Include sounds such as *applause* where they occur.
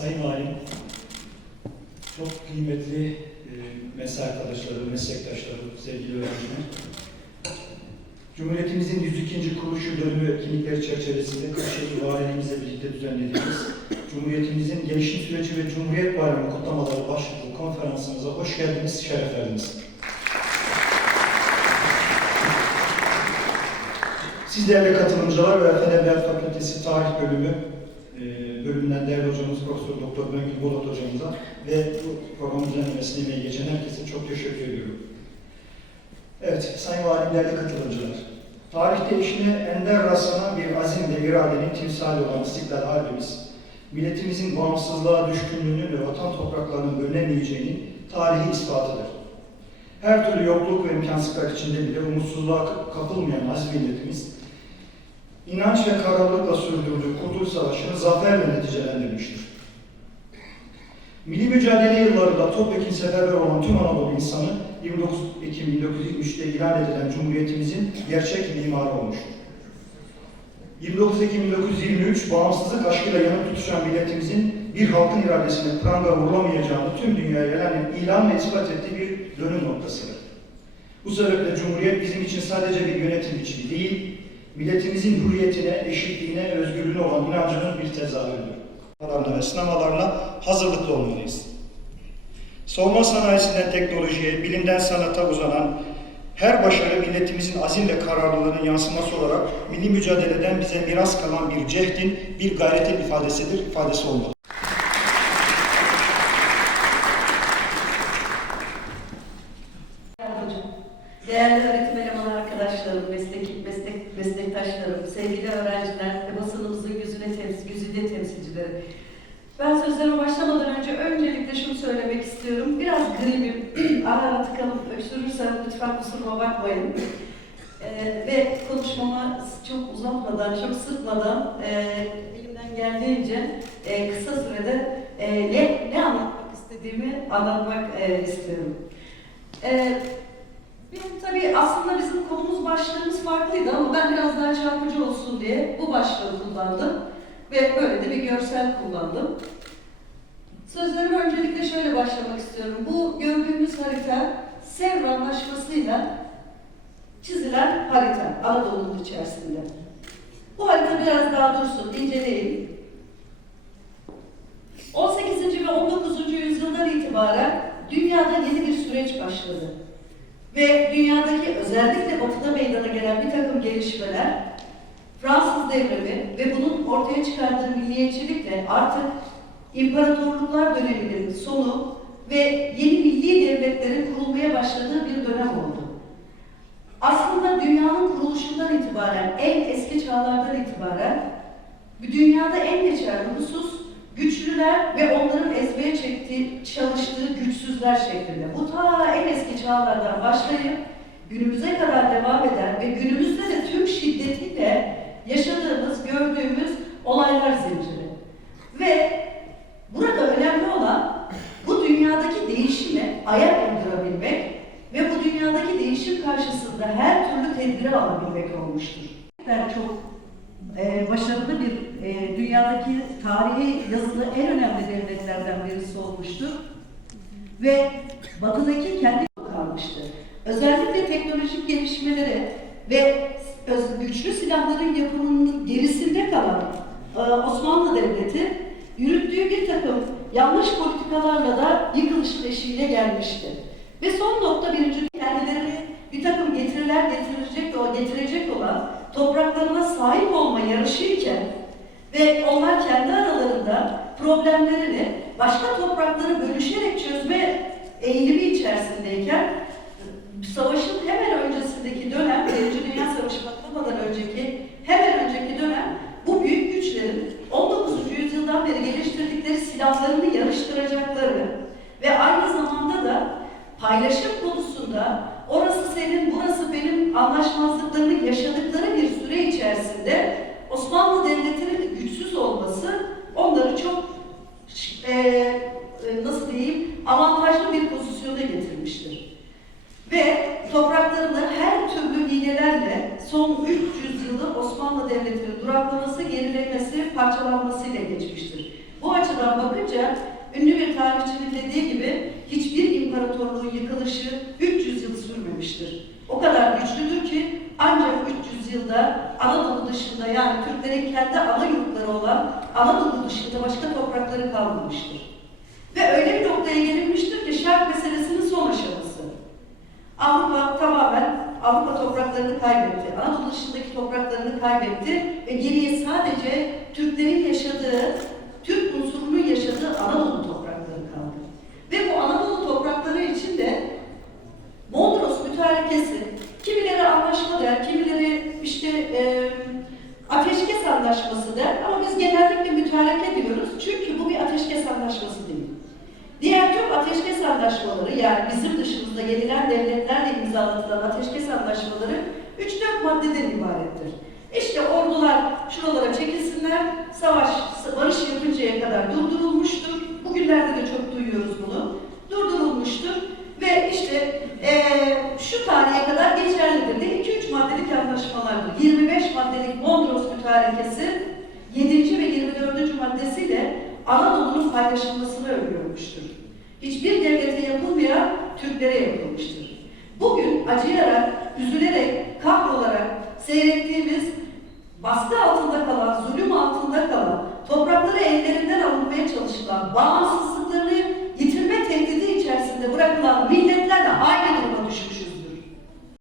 Sayın Valim, çok kıymetli e, mesai arkadaşları, meslektaşları, sevgili öğrenciler. Cumhuriyetimizin 102. kuruluşu dönümü etkinlikleri çerçevesinde Kırşehir Valiliğimizle birlikte düzenlediğimiz Cumhuriyetimizin gelişim süreci ve Cumhuriyet Bayramı kutlamaları başlıklı konferansımıza hoş geldiniz, şeref verdiniz. Siz değerli katılımcılar ve Fen Fakültesi Tarih Bölümü e, bölümünden değerli hocamız Profesör Doktor Bengül Bolat hocamıza ve bu programın düzenlemesine emeği geçen herkese çok teşekkür ediyorum. Evet, Sayın Valim, değerli katılımcılar. Tarihte işine ender rastlanan bir azim ve iradenin timsali olan İstiklal Harbimiz, milletimizin bağımsızlığa düşkünlüğünü ve vatan topraklarının bölünemeyeceğinin tarihi ispatıdır. Her türlü yokluk ve imkansızlıklar içinde bile umutsuzluğa kapılmayan aziz milletimiz, inanç ve kararlılıkla sürdürdüğü Kurtuluş Savaşı'nı zaferle neticelendirmiştir. Milli mücadele yıllarında topyekin seferber olan tüm Anadolu insanı 29 Ekim 1923'te ilan edilen Cumhuriyetimizin gerçek mimarı olmuştur. 29 Ekim 1923 bağımsızlık aşkıyla yanıp tutuşan milletimizin bir halkın iradesine pranga vurulamayacağını tüm dünyaya yani ilan ve ispat ettiği bir dönüm noktasıdır. Bu sebeple Cumhuriyet bizim için sadece bir yönetim biçimi değil, milletimizin hürriyetine, eşitliğine, özgürlüğüne olan inancının bir tezahürüdür. Sınavlarına ve sınavlarına hazırlıklı olmalıyız. Savunma sanayisinden teknolojiye, bilimden sanata uzanan her başarı milletimizin azim ve kararlılığının yansıması olarak milli mücadeleden bize miras kalan bir cehdin, bir gayretin ifadesidir, ifadesi olmalı. Değerli öğretim arkadaşlarım, meslek, meslek, meslektaşlarım, sevgili öğrenciler ve basınımızın yüzüne temsil, yüzüne temsilcileri. Ben sözlerime başlamadan önce öncelikle şunu söylemek istiyorum. Biraz gribim, *clears throat* ara ara tıkanıp öksürürsem lütfen kusuruma bakmayın. Ee, ve konuşmama çok uzatmadan, çok sıkmadan e, elimden geldiğince e, kısa sürede e, ne, ne anlatmak istediğimi anlatmak e, istiyorum. E, benim tabii aslında bizim başlığımız farklıydı ama ben biraz daha çarpıcı olsun diye bu başlığı kullandım ve böyle de bir görsel kullandım. Sözlerime öncelikle şöyle başlamak istiyorum. Bu gördüğümüz harita Sevr Anlaşması'yla çizilen harita Anadolu'nun içerisinde. Bu harita biraz daha dursun, inceleyin. 18. ve 19. yüzyıldan itibaren dünyada yeni bir süreç başladı. Ve dünyadaki özellikle batıda meydana gelen bir takım gelişmeler Fransız devrimi ve bunun ortaya çıkardığı milliyetçilikle artık imparatorluklar döneminin sonu ve yeni milli devletlerin kurulmaya başladığı bir dönem oldu. Aslında dünyanın kuruluşundan itibaren, en eski çağlardan itibaren dünyada en geçerli husus güçlüler ve onların ezmeye çektiği, çalıştığı güçsüzler şeklinde. Bu ta en eski çağlardan başlayıp günümüze kadar devam eden ve günümüzde de tüm şiddetiyle yaşadığımız, gördüğümüz olaylar zinciri. Ve burada önemli olan bu dünyadaki değişime ayak uydurabilmek ve bu dünyadaki değişim karşısında her türlü tedbiri alabilmek olmuştur. Ben çok e, başarılı bir e, dünyadaki tarihi yazılı en önemli devletlerden birisi olmuştur. Ve batıdaki kendi kalmıştı. Özellikle teknolojik gelişmelere ve güçlü silahların yapımının gerisinde kalan e, Osmanlı Devleti yürüttüğü bir takım yanlış politikalarla da yıkılışın eşiğine gelmişti. Ve son nokta birinci kendilerini bir takım getiriler getirecek, o getirecek topraklarına sahip olma yarışıyken ve onlar kendi aralarında problemlerini başka toprakları bölüşerek çözme eğilimi içerisindeyken e, e, nasıl diyeyim avantajlı bir pozisyona getirmiştir. Ve topraklarını her türlü hilelerle son 300 yılı Osmanlı Devleti'nin duraklaması, gerilemesi, parçalanmasıyla geçmiştir. Bu açıdan bakınca ünlü bir tarihçinin dediği gibi hiçbir imparatorluğun yıkılışı 300 yıl sürmemiştir. O kadar güçlüdür ki ancak 300 yılda Anadolu dışında yani Türklerin kendi ana yurtları olan Anadolu dışında başka toprakları kalmamıştır. Ve öyle bir noktaya gelinmiştir ki şark meselesinin son aşaması. Avrupa tamamen Avrupa topraklarını kaybetti. Anadolu dışındaki topraklarını kaybetti ve geriye sadece Türklerin yaşadığı, Türk unsurunun yaşadığı Anadolu toprakları kaldı. Ve bu Anadolu toprakları için de Mondros mütarekesi, kimileri anlaşma der, kimileri işte e, ateşkes anlaşması der ama biz genellikle mütareke diyoruz çünkü bu bir ateşkes anlaşması değil. Diğer tüm ateşkes anlaşmaları yani bizim dışımızda yenilen devletlerle imzalatılan ateşkes anlaşmaları 3-4 maddeden ibarettir. İşte ordular şuralara çekilsinler, savaş, barış yapıncaya kadar durdurulmuştur. Anadolu'nun paylaşılmasını öngörmüştür. Hiçbir devlete yapılmayan Türklere yapılmıştır. Bugün acıyarak, üzülerek, kahrolarak seyrettiğimiz baskı altında kalan, zulüm altında kalan, toprakları ellerinden alınmaya çalışılan, bağımsızlık